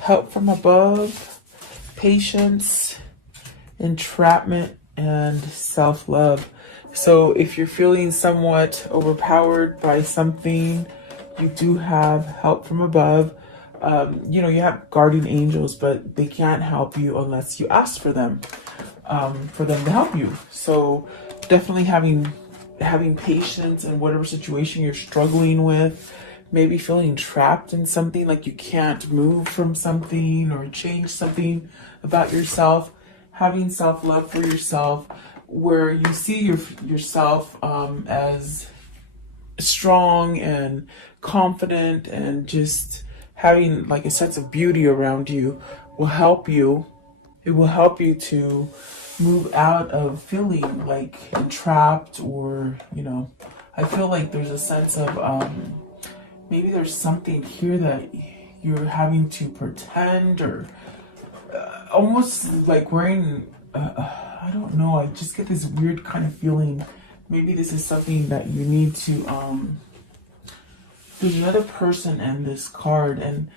help from above, patience, entrapment, and self-love. So if you're feeling somewhat overpowered by something, you do have help from above. You have guardian angels, but they can't help you unless you ask for them to help you. So definitely having patience in whatever situation you're struggling with, maybe feeling trapped in something, like you can't move from something or change something about yourself, having self-love for yourself, where you see yourself as strong and confident, and just having like a sense of beauty around you will help you. It will help you to move out of feeling like entrapped, or I feel like there's a sense of maybe there's something here that you're having to pretend, or almost like wearing I don't know, I just get this weird kind of feeling. Maybe this is something that you need to there's another person in this card, and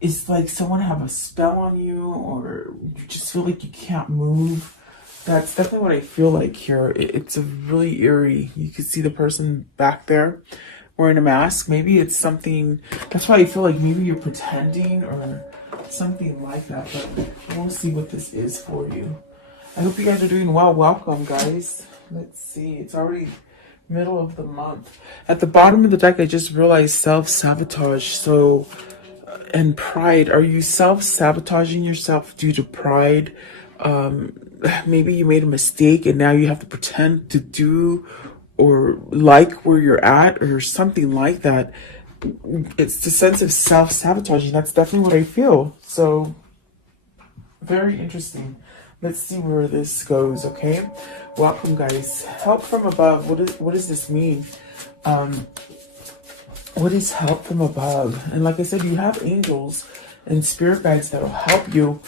it's like someone have a spell on you, or you just feel like you can't move. That's definitely what I feel like here. It's a really eerie. You can see the person back there wearing a mask. Maybe it's something, that's why I feel like maybe you're pretending or something like that, but we'll see what this is for you. I hope you guys are doing well. Welcome, guys. Let's see. It's already middle of the month. At the bottom of the deck, I just realized self-sabotage. So, and pride. Are you self-sabotaging yourself due to pride? Maybe you made a mistake and now you have to pretend to do or like where you're at, or something like that. It's the sense of self-sabotaging. That's definitely what I feel. So, very interesting. Let's see where this goes, okay? Welcome, guys. Help from above. What does this mean? What is help from above? And like I said, you have angels and spirit guides that'll help you,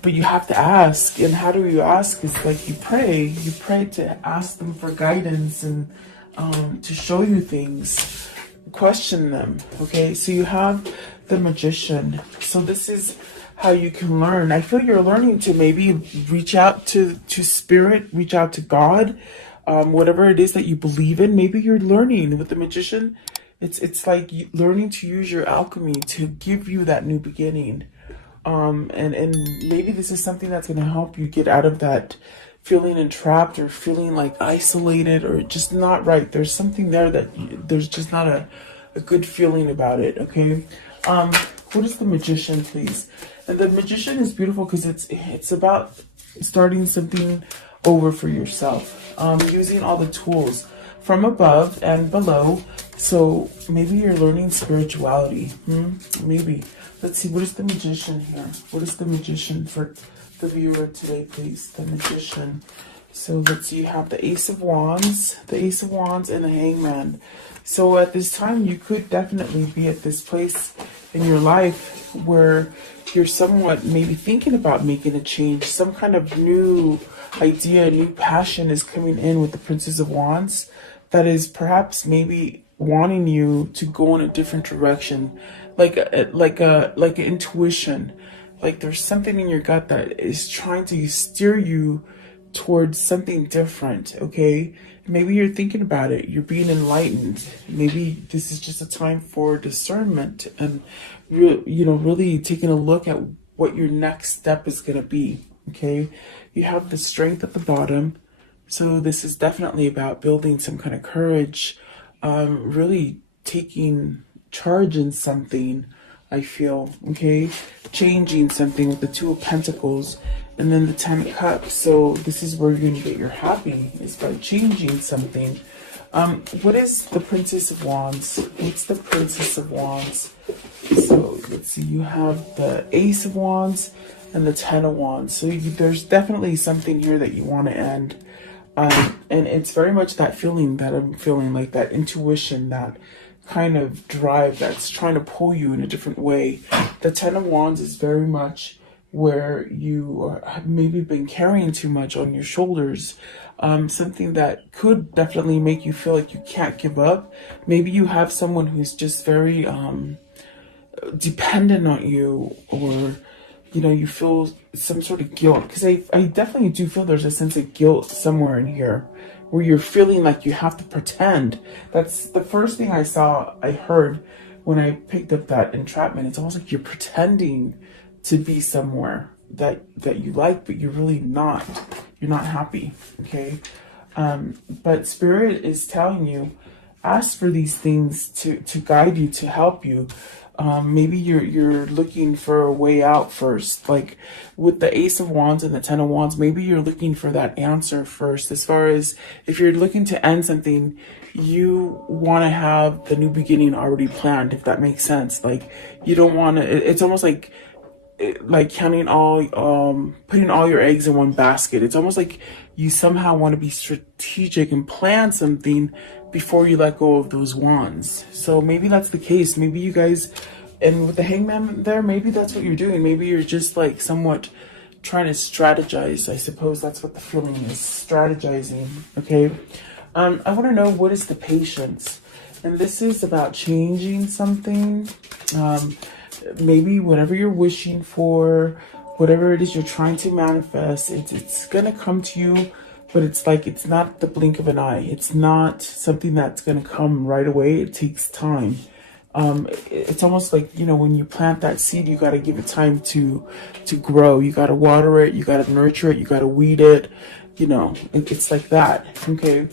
but you have to ask. And how do you ask? It's like you pray. You pray to ask them for guidance and to show you things. Question them, okay? So you have the magician. So this is how you can learn. I feel you're learning to maybe reach out to spirit, reach out to God, whatever it is that you believe in. Maybe you're learning with the magician. It's like learning to use your alchemy to give you that new beginning. And maybe this is something that's going to help you get out of that feeling entrapped, or feeling like isolated, or just not right. There's something there that there's just not a good feeling about it, okay? What is the magician, please? And the magician is beautiful because it's about starting something over for yourself, using all the tools from above and below. So maybe you're learning spirituality. Maybe. Let's see, what is the magician here? What is the magician for the viewer today, please? The magician. So let's see, you have the Ace of Wands, and the Hangman. So at this time, you could definitely be at this place in your life where you're somewhat maybe thinking about making a change. Some kind of new idea, new passion is coming in with the Princess of Wands that is perhaps maybe wanting you to go in a different direction, like an intuition. Like there's something in your gut that is trying to steer you towards something different, okay? Maybe you're thinking about it. You're being enlightened. Maybe this is just a time for discernment and, really taking a look at what your next step is going to be, okay? You have the Strength at the bottom. So this is definitely about building some kind of courage, really taking charge in something, I feel, okay? Changing something with the Two of Pentacles. And then the 10 of Cups. So this is where you're going to get your happy, is by changing something. What is the Princess of Wands? What's the Princess of Wands? So let's see, you have the Ace of Wands and the 10 of Wands. So there's definitely something here that you want to end. And it's very much that feeling that I'm feeling, like that intuition, that kind of drive that's trying to pull you in a different way. The 10 of Wands is very much where you have maybe been carrying too much on your shoulders, something that could definitely make you feel like you can't give up. Maybe you have someone who's just very dependent on you, or you feel some sort of guilt, because I definitely do feel there's a sense of guilt somewhere in here where you're feeling like you have to pretend. That's the first thing I heard when I picked up that entrapment. It's almost like you're pretending to be somewhere that you like, but you're really not. You're not happy, okay? But Spirit is telling you, ask for these things to guide you, to help you. Maybe you're looking for a way out first, like with the Ace of Wands and the Ten of Wands. Maybe you're looking for that answer first. As far as if you're looking to end something, you want to have the new beginning already planned, if that makes sense. Like you don't want to. It's almost like counting putting all your eggs in one basket. It's almost like you somehow want to be strategic and plan something before you let go of those wands. So maybe that's the case. Maybe you guys, and with the Hangman there, maybe that's what you're doing. Maybe you're just like somewhat trying to strategize. I suppose that's what the feeling is, strategizing. Okay. I want to know, what is the patience? And this is about changing something. Maybe whatever you're wishing for, whatever it is you're trying to manifest, it's gonna come to you, but it's like, it's not the blink of an eye. It's not something that's gonna come right away. It takes time. It's almost like, when you plant that seed, you got to give it time to grow. You got to water it, you got to nurture it, you got to weed it, it's like that. Okay.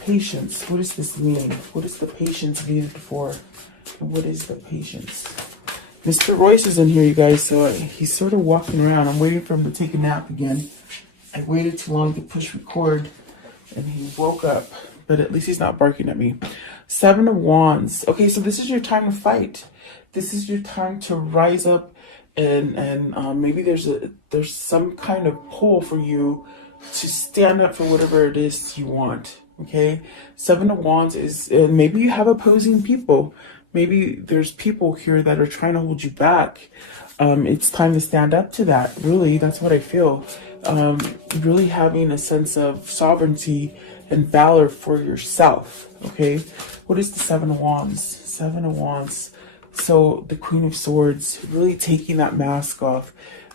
Patience, what does this mean? What is the patience needed for? And what is the patience? Mr. Royce is in here, you guys, so he's sort of walking around. I'm waiting for him to take a nap again. I waited too long to push record, and he woke up, but at least he's not barking at me. Seven of Wands. Okay, so this is your time to fight. This is your time to rise up, and maybe there's some kind of pull for you to stand up for whatever it is you want. Okay, Seven of Wands is, maybe you have opposing people. Maybe there's people here that are trying to hold you back. It's time to stand up to that. Really, that's what I feel. Really having a sense of sovereignty and valor for yourself. Okay, what is the Seven of Wands? Seven of Wands. So the Queen of Swords, really taking that mask off.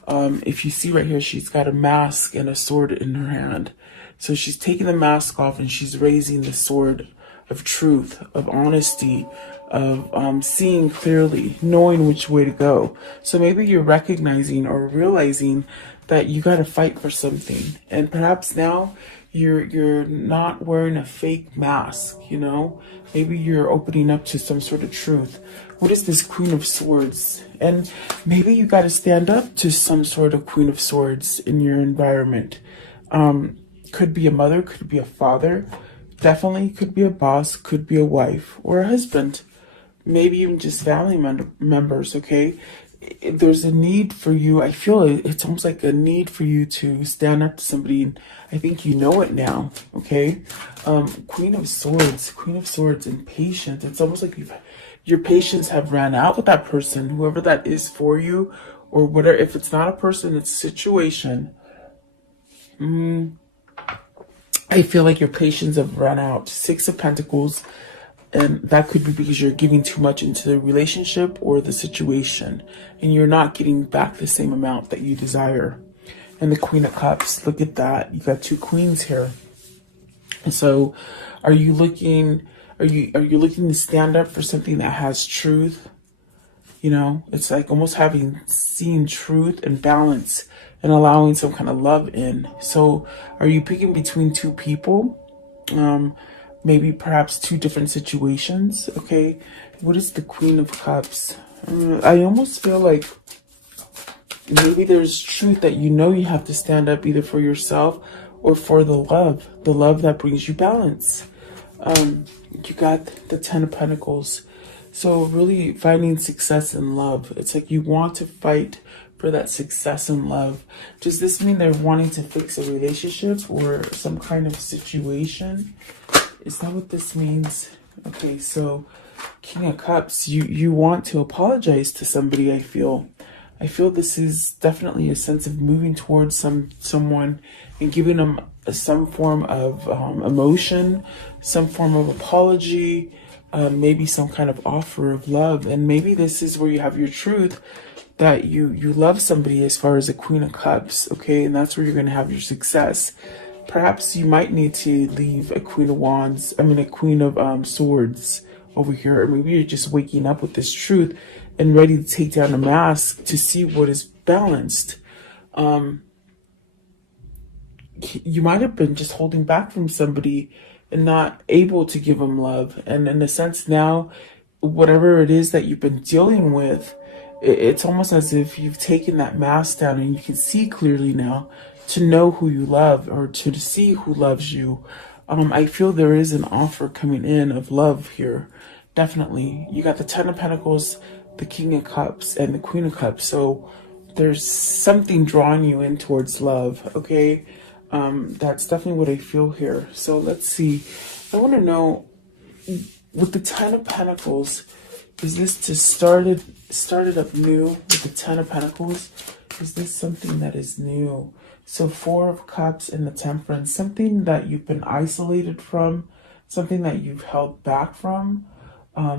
If you see right here, she's got a mask and a sword in her hand. So she's taking the mask off and she's raising the sword of truth, of honesty, of seeing clearly, knowing which way to go. So maybe you're recognizing or realizing that you got to fight for something, and perhaps now you're not wearing a fake mask. Maybe you're opening up to some sort of truth. What is this Queen of Swords? And maybe you got to stand up to some sort of Queen of Swords in your environment. Could be a mother, could be a father, definitely could be a boss, could be a wife or a husband, maybe even just family members. Okay, there's a need for you. I feel it's almost like a need for you to stand up to somebody, and I think you know it now. Okay, Queen of Swords and patience. It's almost like your patience have ran out with that person, whoever that is for you, or whatever. If it's not a person, it's a situation. I feel like your patience have run out. Six of Pentacles, and that could be because you're giving too much into the relationship or the situation, and you're not getting back the same amount that you desire. And the Queen of Cups, look at that. You got two queens here. And so are you looking to stand up for something that has truth? It's like almost seen truth and balance and allowing some kind of love in. So are you picking between two people? Maybe perhaps two different situations. Okay, what is the Queen of Cups? I almost feel like maybe there's truth that you have to stand up either for yourself or for the love that brings you balance. You got the Ten of Pentacles. So really finding success in love. It's like you want to fight for that success in love. Does this mean they're wanting to fix a relationship or some kind of situation? Is that what this means? Okay, so King of Cups, you want to apologize to somebody, I feel. I feel this is definitely a sense of moving towards someone and giving them some form of emotion, some form of apology, maybe some kind of offer of love. And maybe this is where you have your truth, that you love somebody as far as a Queen of Cups, okay? And that's where you're going to have your success. Perhaps you might need to leave a Queen of Wands, a Queen of Swords over here. Or maybe you're just waking up with this truth and ready to take down a mask to see what is balanced. You might have been just holding back from somebody and not able to give them love. And in a sense now, whatever it is that you've been dealing with, it's almost as if you've taken that mask down and you can see clearly now to know who you love, or to see who loves you. I feel there is an offer coming in of love here. Definitely. You got the Ten of Pentacles, the King of Cups, and the Queen of Cups. So there's something drawing you in towards love, okay? That's definitely what I feel here. So let's see. I want to know, with the Ten of Pentacles, is this to start it up new with the Ten of Pentacles? Is this something that is new? So Four of Cups and the Temperance, something that you've been isolated from, something that you've held back from,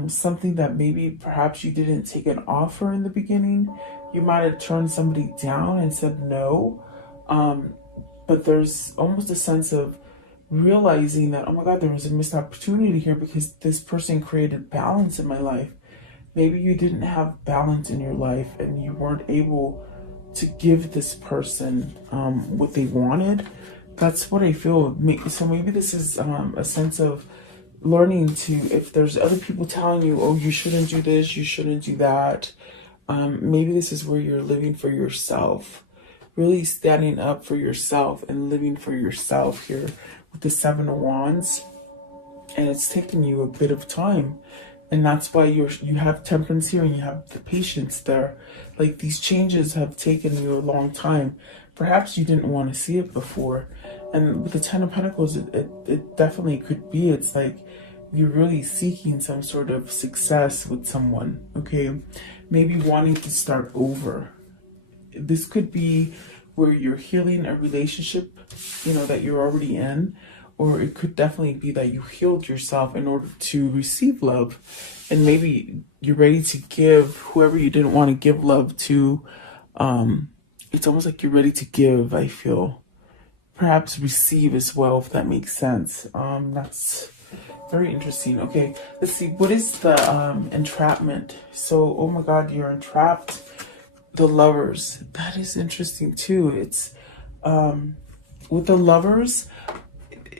something that maybe perhaps you didn't take an offer in the beginning. You might have turned somebody down and said no. But there's almost a sense of realizing that, oh my God, there was a missed opportunity here because this person created balance in my life. Maybe you didn't have balance in your life and you weren't able to give this person what they wanted. That's what I feel. So maybe this is a sense of learning to, if there's other people telling you, oh, you shouldn't do this, you shouldn't do that. Maybe this is where you're living for yourself. Really standing up for yourself and living for yourself here with the Seven of Wands. And it's taken you a bit of time. And that's why you have Temperance here and you have the Patience there. Like, these changes have taken you a long time. Perhaps you didn't want to see it before. And with the Ten of Pentacles, it definitely could be. It's like you're really seeking some sort of success with someone, okay? Maybe wanting to start over. This could be where you're healing a relationship, that you're already in, or it could definitely be that you healed yourself in order to receive love. And maybe you're ready to give whoever you didn't want to give love to. It's almost like you're ready to give, I feel. Perhaps receive as well, if that makes sense. That's very interesting. Okay, let's see. What is the entrapment? So, oh my God, you're entrapped. The Lovers, that is interesting too. It's with the Lovers,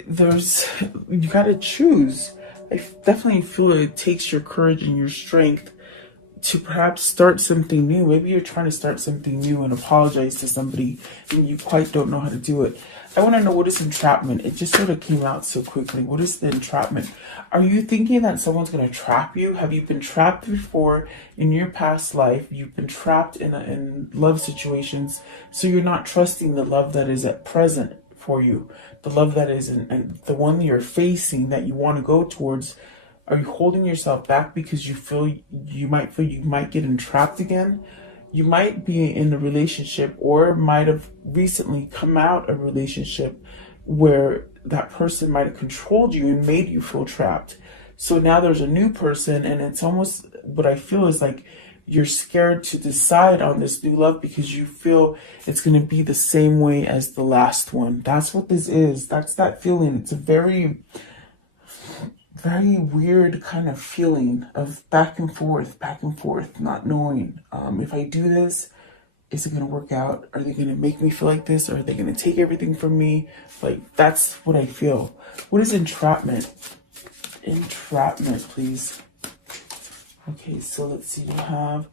you gotta choose. I definitely feel it takes your courage and your strength to perhaps start something new. Maybe you're trying to start something new and apologize to somebody and you quite don't know how to do it. I want to know, what is entrapment? It just sort of came out so quickly. What is the entrapment? Are you thinking that someone's going to trap you? Have you been trapped before in your past life? You've been trapped in love situations, so you're not trusting the love that is at present for you, the love that is and the one you're facing that you want to go towards. Are you holding yourself back because you might get entrapped again? You might be in a relationship, or might have recently come out of a relationship where that person might have controlled you and made you feel trapped. So now there's a new person, and it's almost what I feel is like you're scared to decide on this new love because you feel it's going to be the same way as the last one. That's what this is. That's that feeling. It's a very weird kind of feeling of back and forth, not knowing, if I do this, is it going to work out? Are they going to make me feel like this? Or are they going to take everything from me? Like, that's what I feel. What is entrapment? Entrapment, please. Okay, so let's see. You have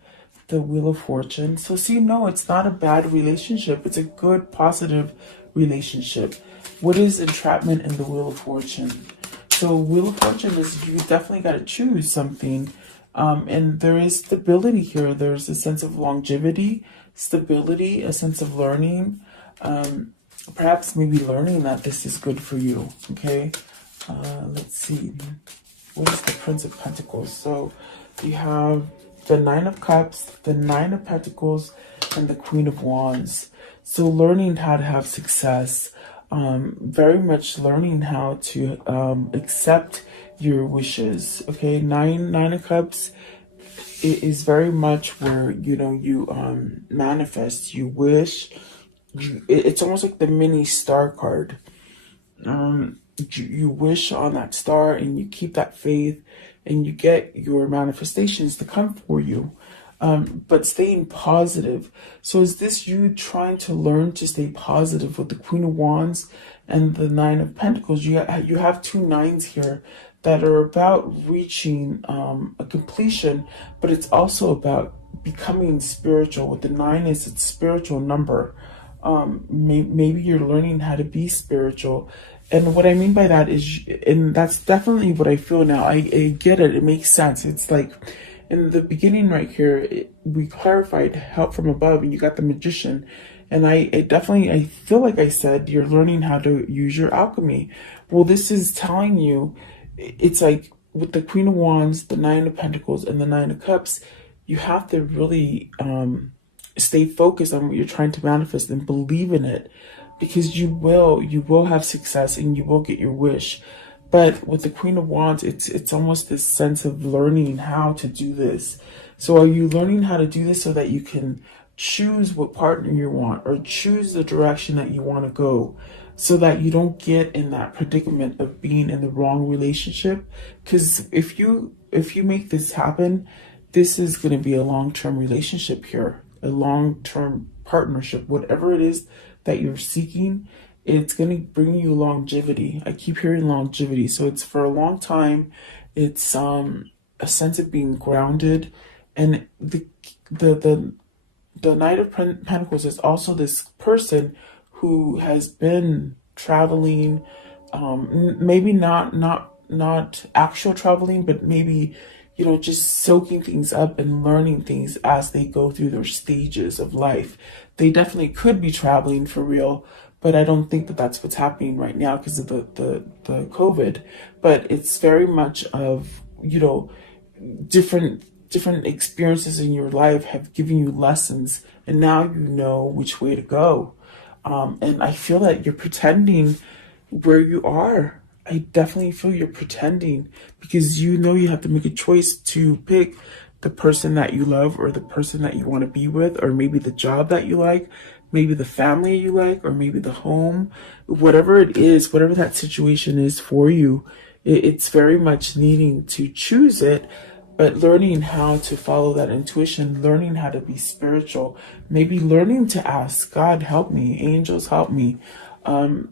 the Wheel of Fortune. So see, no, it's not a bad relationship. It's a good, positive relationship. What is entrapment in the Wheel of Fortune? So Wheel of Fortune is, you definitely got to choose something. And there is stability here. There's a sense of longevity, stability, a sense of learning. Perhaps maybe learning that this is good for you. Okay. Let's see. What is the Prince of Pentacles? So you have the Nine of Cups, the Nine of Pentacles, and the Queen of Wands. So learning how to have success. Very much learning how to accept your wishes. Okay, nine of cups, it is very much where, you manifest, you wish. It's almost like the mini star card. You wish on that star and you keep that faith, and you get your manifestations to come for you. But staying positive. So is this you trying to learn to stay positive with the Queen of Wands and the Nine of Pentacles? You have two nines here that are about reaching a completion, but it's also about becoming spiritual. With the nine is its spiritual number. Maybe you're learning how to be spiritual. And what I mean by that is, and that's definitely what I feel now. I get it. It makes sense. It's like in the beginning right here, we clarified help from above, and you got the Magician. And I feel like I said, you're learning how to use your alchemy. Well, this is telling you, it's like with the Queen of Wands, the Nine of Pentacles, and the Nine of Cups, you have to really stay focused on what you're trying to manifest and believe in it, because you will have success and you will get your wish. But with the Queen of Wands, it's almost this sense of learning how to do this. So are you learning how to do this so that you can choose what partner you want, or choose the direction that you want to go, so that you don't get in that predicament of being in the wrong relationship? Because if you make this happen, this is going to be a long-term relationship here, a long-term partnership, whatever it is that you're seeking. It's going to bring you longevity. I keep hearing longevity. So it's for a long time. It's a sense of being grounded. And the Knight of Pentacles is also this person who has been traveling, maybe not actual traveling, but maybe, just soaking things up and learning things as they go through their stages of life. They definitely could be traveling for real, but I don't think that that's what's happening right now because of the COVID. But it's very much of, different experiences in your life have given you lessons, and now you know which way to go. And I feel that you're pretending where you are. I definitely feel you're pretending, because you have to make a choice to pick the person that you love, or the person that you want to be with, or maybe the job that you like, maybe the family you like, or maybe the home. Whatever it is, whatever that situation is for you, it's very much needing to choose it, but learning how to follow that intuition, learning how to be spiritual, maybe learning to ask, God, help me, angels, help me. I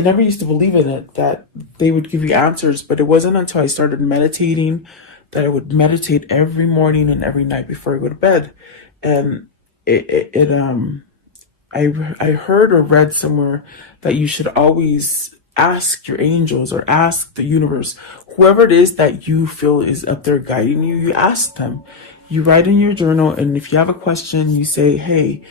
never used to believe in it, that they would give you answers, but it wasn't until I started meditating that I would meditate every morning and every night before I go to bed. And I heard or read somewhere that you should always ask your angels, or ask the universe, whoever it is that you feel is up there guiding you, you ask them. You write in your journal, and if you have a question, you say, hey,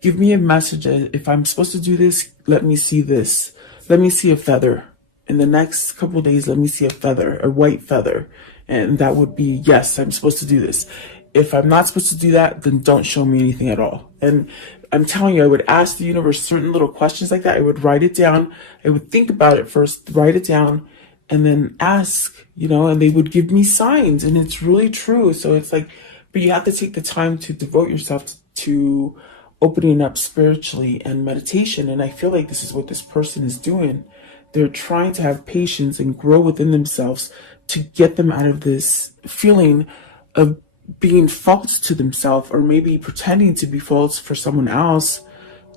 give me a message. If I'm supposed to do this, let me see this. Let me see a feather. In the next couple of days, let me see a feather, a white feather. And that would be, yes, I'm supposed to do this. If I'm not supposed to do that, then don't show me anything at all. And I'm telling you, I would ask the universe certain little questions like that. I would write it down. I would think about it first, write it down, and then ask, and they would give me signs. And it's really true. So it's like, but you have to take the time to devote yourself to opening up spiritually and meditation. And I feel like this is what this person is doing. They're trying to have patience and grow within themselves to get them out of this feeling of being false to themselves, or maybe pretending to be false for someone else,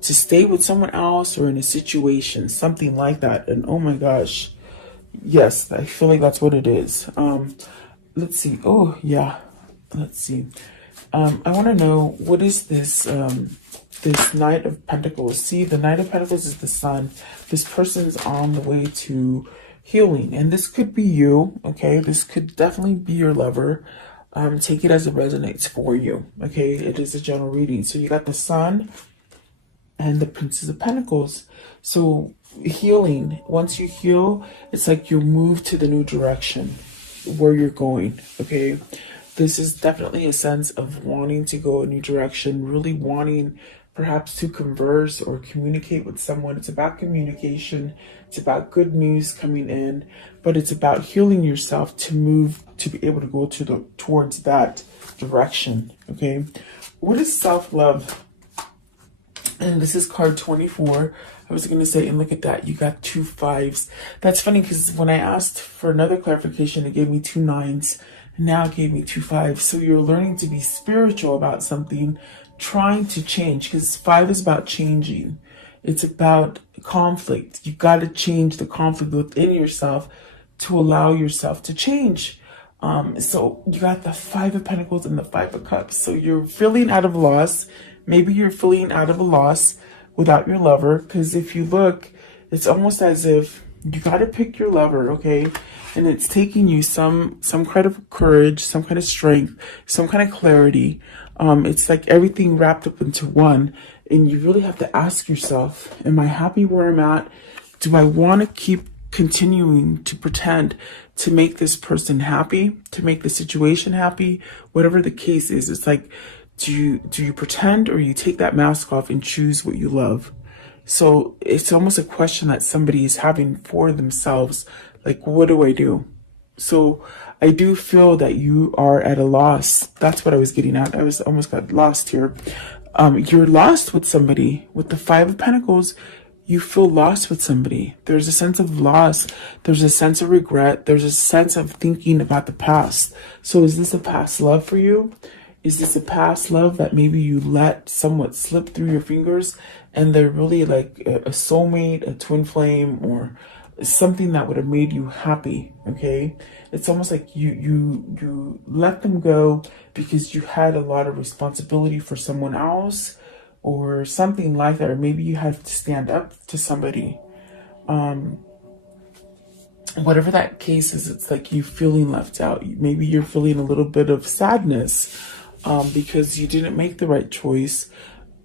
to stay with someone else, or in a situation, something like that. And oh my gosh, yes, I feel like that's what it is. Let's see. Oh yeah, let's see. I want to know, what is this this Knight of Pentacles? See, the Knight of Pentacles is the Sun. This person's on the way to healing, and this could be you. Okay, this could definitely be your lover. Take it as it resonates for you. Okay, it is a general reading. So you got the Sun and the Princess of Pentacles. So healing, once you heal, it's like you move to the new direction where you're going. Okay, this is definitely a sense of wanting to go a new direction, really wanting perhaps to converse or communicate with someone. It's about communication. It's about good news coming in, but it's about healing yourself to move, to be able to go towards that direction. Okay. What is self-love? And this is card 24. I was going to say, and look at that, you got 2 5s. That's funny because when I asked for another clarification, it gave me 2 9s. And now it gave me 2 5s. So you're learning to be spiritual about something, trying to change, because 5 is about changing. It's about conflict. You got to change the conflict within yourself to allow yourself to change. So you got the 5 of Pentacles and the 5 of Cups. So you're feeling out of loss. Maybe you're feeling out of a loss without your lover, because if you look, it's almost as if you got to pick your lover, okay? And it's taking you some kind of courage, some kind of strength, some kind of clarity. It's like everything wrapped up into one, and you really have to ask yourself, am I happy where I'm at? Do I want to keep continuing to pretend to make this person happy, to make the situation happy? Whatever the case is, it's like, do you pretend, or you take that mask off and choose what you love? So it's almost a question that somebody is having for themselves. Like, what do I do? So I do feel that you are at a loss. That's what I was getting at. Almost got lost here. You're lost with somebody. With the 5 of Pentacles, you feel lost with somebody. There's a sense of loss. There's a sense of regret. There's a sense of thinking about the past. So is this a past love for you? Is this a past love that maybe you let somewhat slip through your fingers, and they're really like a soulmate, a twin flame, or something that would have made you happy? Okay, it's almost like you let them go because you had a lot of responsibility for someone else, or something like that, or maybe you had to stand up to somebody. Whatever that case is, it's like you feeling left out. Maybe you're feeling a little bit of sadness because you didn't make the right choice,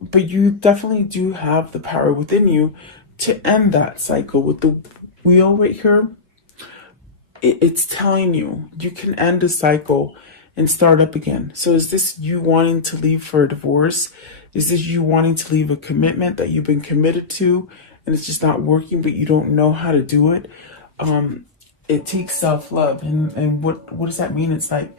but you definitely do have the power within you to end that cycle. With the wheel right here, it's telling you you can end a cycle and start up again. So is this you wanting to leave for a divorce? Is this you wanting to leave a commitment that you've been committed to and it's just not working, but you don't know how to do it? It takes self-love. And what does that mean? It's like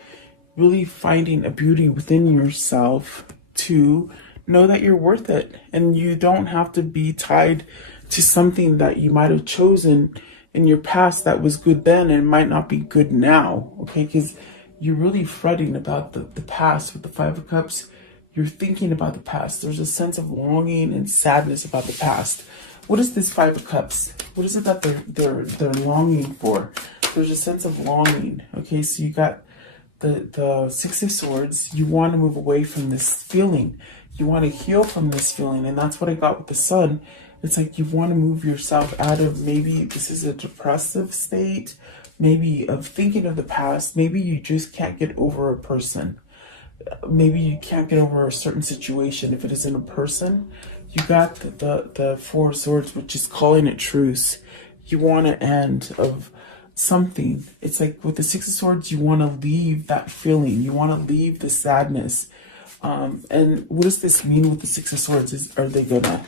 really finding a beauty within yourself to know that you're worth it. And you don't have to be tied to something that you might have chosen in your past that was good then and might not be good now. Okay, because you're really fretting about the past with the 5 of Cups. You're thinking about the past. There's a sense of longing and sadness about the past. What is this 5 of Cups? What is it that they're longing for? There's a sense of longing. Okay, so you got the 6 of Swords. You want to move away from this feeling. You want to heal from this feeling, and that's what I got with the Sun. It's like you want to move yourself out of, maybe this is a depressive state, maybe of thinking of the past. Maybe you just can't get over a person. Maybe you can't get over a certain situation. If it isn't a person, you got the 4 of Swords, which is calling it truce. You want to end of something. It's like with the 6 of Swords, you want to leave that feeling. You want to leave the sadness. And what does this mean with the 6 of Swords? Are they gonna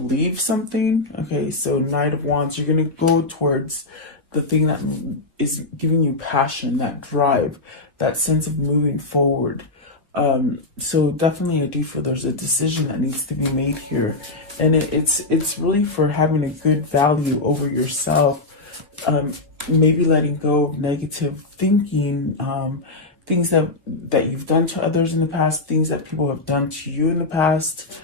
leave something? Okay, so Knight of Wands, you're gonna go towards the thing that is giving you passion, that drive, that sense of moving forward. So definitely I do feel there's a decision that needs to be made here, and it's really for having a good value over yourself. Maybe letting go of negative thinking, things that you've done to others in the past, things that people have done to you in the past.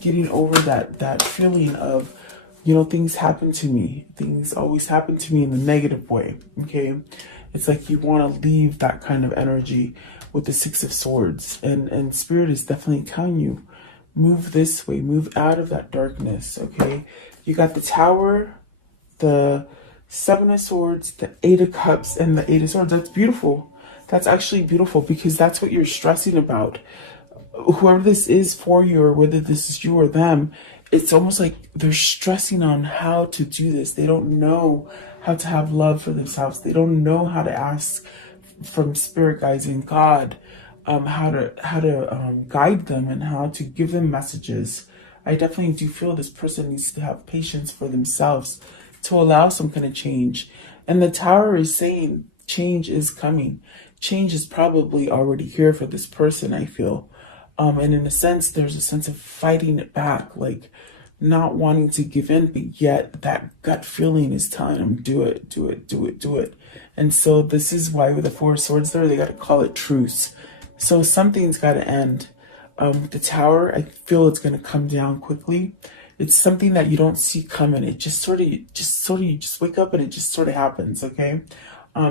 Getting over that feeling of, things happen to me. Things always happen to me in the negative way. Okay, it's like you want to leave that kind of energy with the 6 of Swords, and Spirit is definitely telling you, move this way, move out of that darkness. Okay, you got the Tower, the 7 of Swords, the 8 of Cups, and the 8 of Swords. That's beautiful. That's actually beautiful, because that's what you're stressing about. Whoever this is for you, or whether this is you or them, it's almost like they're stressing on how to do this. They don't know how to have love for themselves. They don't know how to ask from spirit guides and God how to guide them and how to give them messages. I definitely do feel this person needs to have patience for themselves to allow some kind of change. And the Tower is saying change is coming. Change is probably already here for this person, I feel. And in a sense, there's a sense of fighting it back, like not wanting to give in, but yet that gut feeling is telling them, do it, do it, do it, do it. And so this is why with the Four of Swords there, they got to call it truce. So something's got to end. The Tower, I feel it's going to come down quickly. It's something that you don't see coming. It just sort of, you just wake up and it just sort of happens, okay?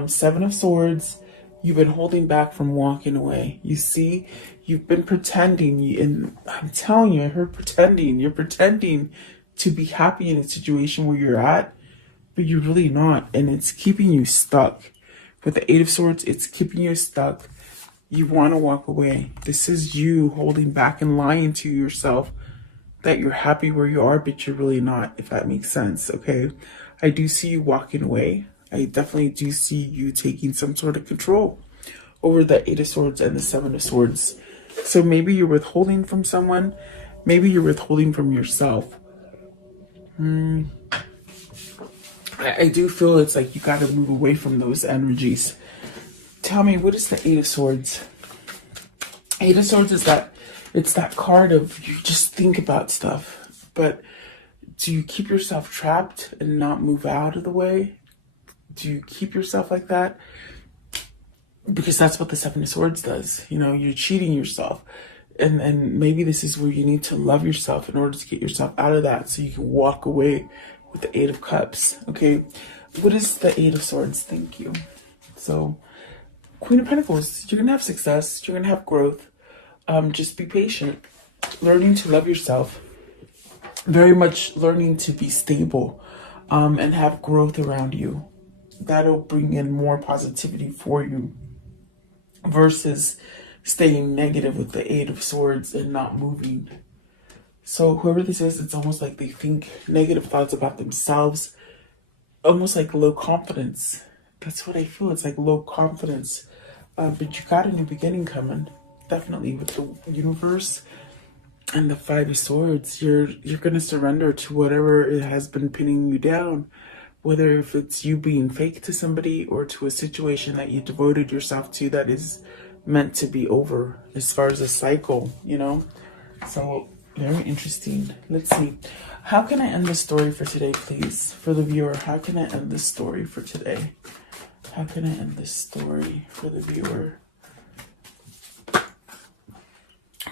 Seven of Swords, you've been holding back from walking away. You see, you've been pretending, and I'm telling you, I heard pretending. You're pretending to be happy in a situation where you're at, but you're really not, and it's keeping you stuck. With the Eight of Swords, it's keeping you stuck. You want to walk away. This is you holding back and lying to yourself that you're happy where you are, but you're really not, if that makes sense, okay? I do see you walking away. I definitely do see you taking some sort of control over the Eight of Swords and the Seven of Swords. So maybe you're withholding from someone. Maybe you're withholding from yourself. I do feel it's like you got to move away from those energies. Tell me, what is the Eight of Swords? Eight of Swords is that, it's that card of you just think about stuff, but do you keep yourself trapped and not move out of the way? Do you keep yourself like that? Because that's what the Seven of Swords does. You know, you're cheating yourself. And maybe this is where you need to love yourself in order to get yourself out of that so you can walk away with the Eight of Cups. Okay, what is the Eight of Swords? Thank you. So, Queen of Pentacles, you're going to have success. You're going to have growth. Just be patient. Learning to love yourself. Very much learning to be stable and have growth around you. That'll bring in more positivity for you versus staying negative with the Eight of Swords and not moving. So whoever this is, it's almost like they think negative thoughts about themselves, almost like low confidence. That's what I feel. It's like low confidence. But you got a new beginning coming. Definitely with the universe and the Five of Swords. You're going to surrender to whatever it has been pinning you down. Whether if it's you being fake to somebody or to a situation that you devoted yourself to that is meant to be over as far as a cycle, you know? So, very interesting. Let's see. How can I end the story for today, please? For the viewer, how can I end this story for today? How can I end this story for the viewer?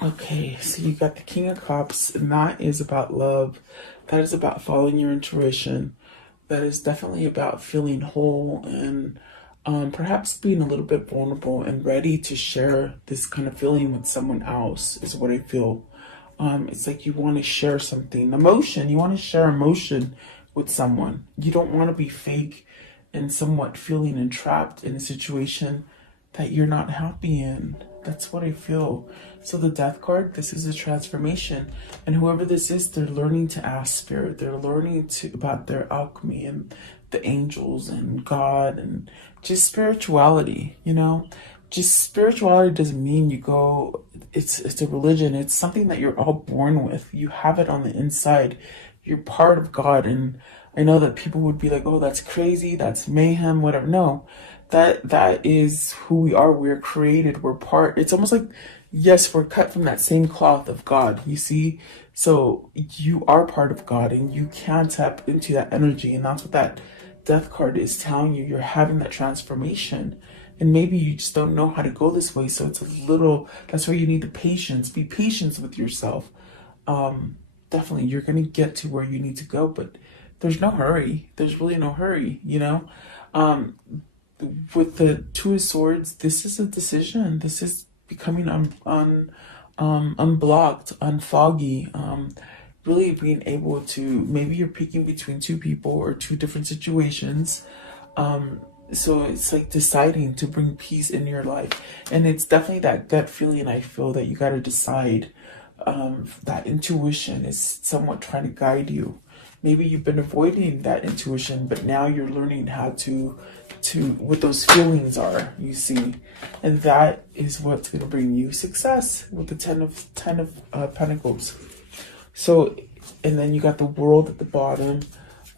Okay, so you got the King of Cups, and that is about love. That is about following your intuition. That is definitely about feeling whole and perhaps being a little bit vulnerable and ready to share this kind of feeling with someone else is what I feel. It's like you want to share something, emotion. You want to share emotion with someone. You don't want to be fake and somewhat feeling entrapped in a situation that you're not happy in. That's what I feel. So the Death card, this is a transformation. And whoever this is, they're learning to ask Spirit. They're learning about their alchemy and the angels and God and just spirituality, you know? Just spirituality doesn't mean you go, it's a religion. It's something that you're all born with. You have it on the inside. You're part of God. And I know that people would be like, oh, that's crazy. That's mayhem, whatever. No. That is who we are. We're created. We're part. It's almost like, yes, we're cut from that same cloth of God, you see? So you are part of God and you can tap into that energy. And that's what that Death card is telling you. You're having that transformation. And maybe you just don't know how to go this way. So it's a little, that's where you need the patience. Be patient with yourself. Definitely, you're going to get to where you need to go. But there's no hurry. There's really no hurry, you know? With the Two of Swords, this is a decision. This is becoming unblocked, unfoggy, really being able to, maybe you're picking between two people or two different situations. So it's like deciding to bring peace in your life. And it's definitely that gut feeling I feel that you got to decide. That intuition is somewhat trying to guide you. Maybe you've been avoiding that intuition, but now you're learning how to what those feelings are, you see. And that is what's going to bring you success with the 10 of Pentacles. So, and then you got the World at the bottom,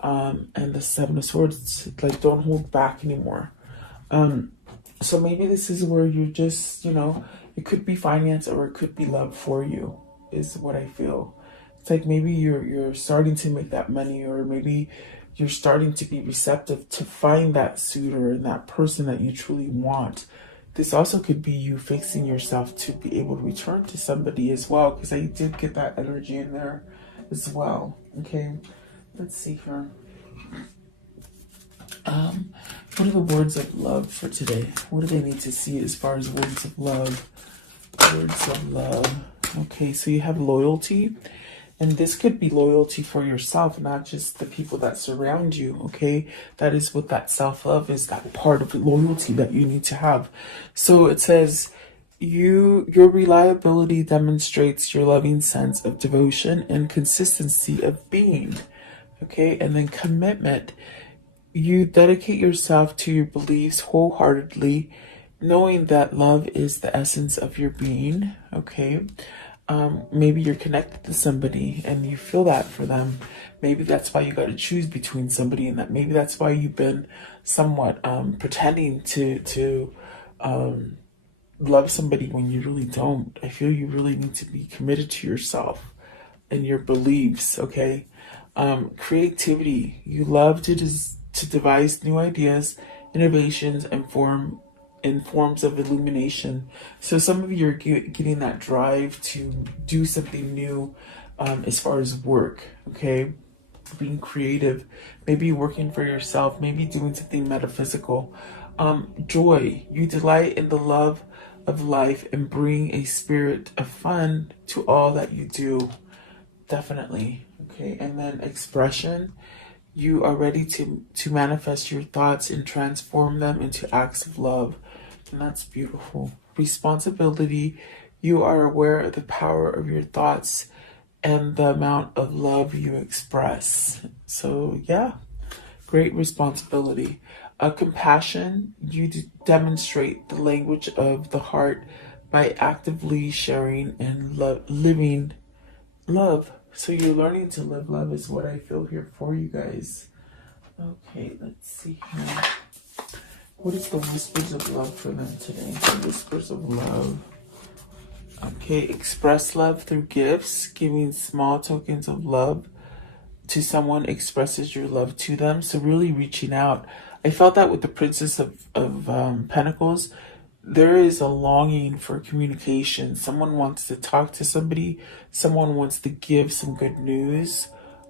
and the 7 of Swords. Like, don't hold back anymore. So maybe this is where you're just, it could be finance or it could be love for you, is what I feel. It's like maybe you're starting to make that money, or maybe you're starting to be receptive to find that suitor and that person that you truly want. This also could be you fixing yourself to be able to return to somebody as well, because I did get that energy in there as well. Okay, let's see here. What are the words of love for today? What do they need to see as far as words of love? Words of love. Okay, so you have loyalty. And this could be loyalty for yourself, not just the people that surround you, okay? That is what that self-love is, that part of loyalty that you need to have. So it says, your reliability demonstrates your loving sense of devotion and consistency of being, okay? And then commitment. You dedicate yourself to your beliefs wholeheartedly, knowing that love is the essence of your being, okay? Maybe you're connected to somebody and you feel that for them. Maybe that's why you got to choose between somebody, and that maybe that's why you've been somewhat pretending to love somebody when you really don't. I feel you really need to be committed to yourself and your beliefs, okay? Creativity. You love to devise new ideas, innovations, and forms of illumination. So some of you are getting that drive to do something new as far as work, okay? Being creative, maybe working for yourself, maybe doing something metaphysical. Joy. You delight in the love of life and bring a spirit of fun to all that you do. Definitely, okay? And then expression. You are ready to manifest your thoughts and transform them into acts of love. And that's beautiful. Responsibility. You are aware of the power of your thoughts and the amount of love you express. So yeah, great responsibility. Compassion. You demonstrate the language of the heart by actively sharing and living love. So you're learning to live love is what I feel here for you guys. Okay, let's see here. What is the whispers of love for them today? The whispers of love. Okay, express love through gifts. Giving small tokens of love to someone expresses your love to them. So really reaching out. I felt that with the Princess of Pentacles. There is a longing for communication. Someone wants to talk to somebody. Someone wants to give some good news.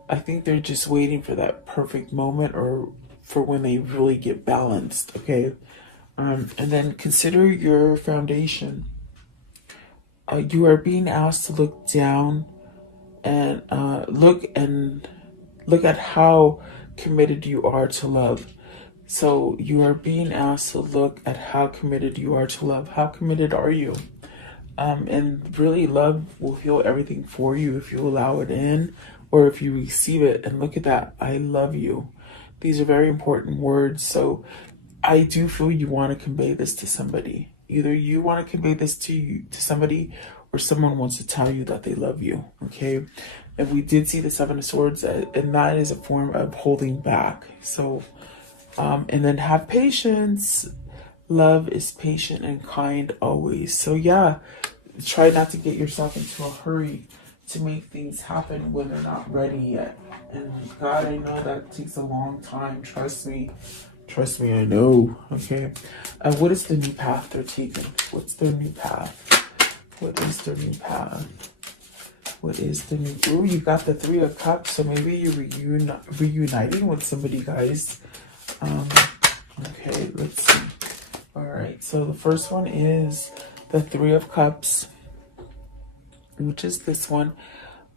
I think they're just waiting for that perfect moment, or for when they really get balanced, okay? And then consider your foundation. You are being asked to look down and look at how committed you are to love. So you are being asked to look at how committed you are to love. How committed are you? And really, love will heal everything for you if you allow it in, or if you receive it. And look at that. I love you. These are very important words. So I do feel you want to convey this to somebody. Either you want to convey this to somebody, or someone wants to tell you that they love you. Okay. And we did see the 7 of Swords, and that is a form of holding back. So and then have patience. Love is patient and kind always. So yeah, try not to get yourself into a hurry to make things happen when they're not ready yet. And God, I know that takes a long time. Trust me. Trust me, I know. Okay. What is the new path they're taking? What's their new path? What is their new path? What is the new... Ooh, you got the 3 of Cups. So maybe you're reuniting with somebody, guys. Okay, let's see. All right, so the first one is the 3 of Cups, which is this one.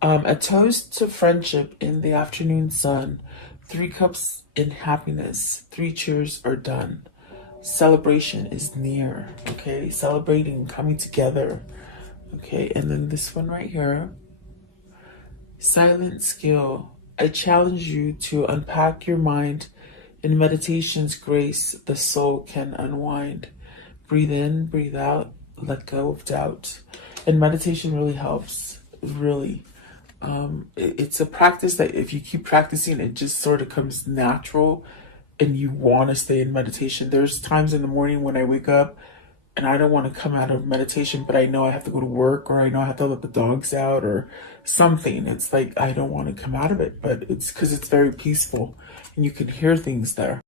A toast to friendship in the afternoon sun. 3 cups in happiness. 3 cheers are done. Celebration is near. Okay, celebrating, coming together. Okay, and then this one right here. Silent skill. I challenge you to unpack your mind. In meditation's grace, the soul can unwind. Breathe in, breathe out, let go of doubt. And meditation really helps, really. It's a practice that if you keep practicing, it just sort of comes natural and you want to stay in meditation. There's times in the morning when I wake up and I don't want to come out of meditation, but I know I have to go to work or I know I have to let the dogs out or something. It's like I don't want to come out of it, but it's because it's very peaceful and you can hear things there.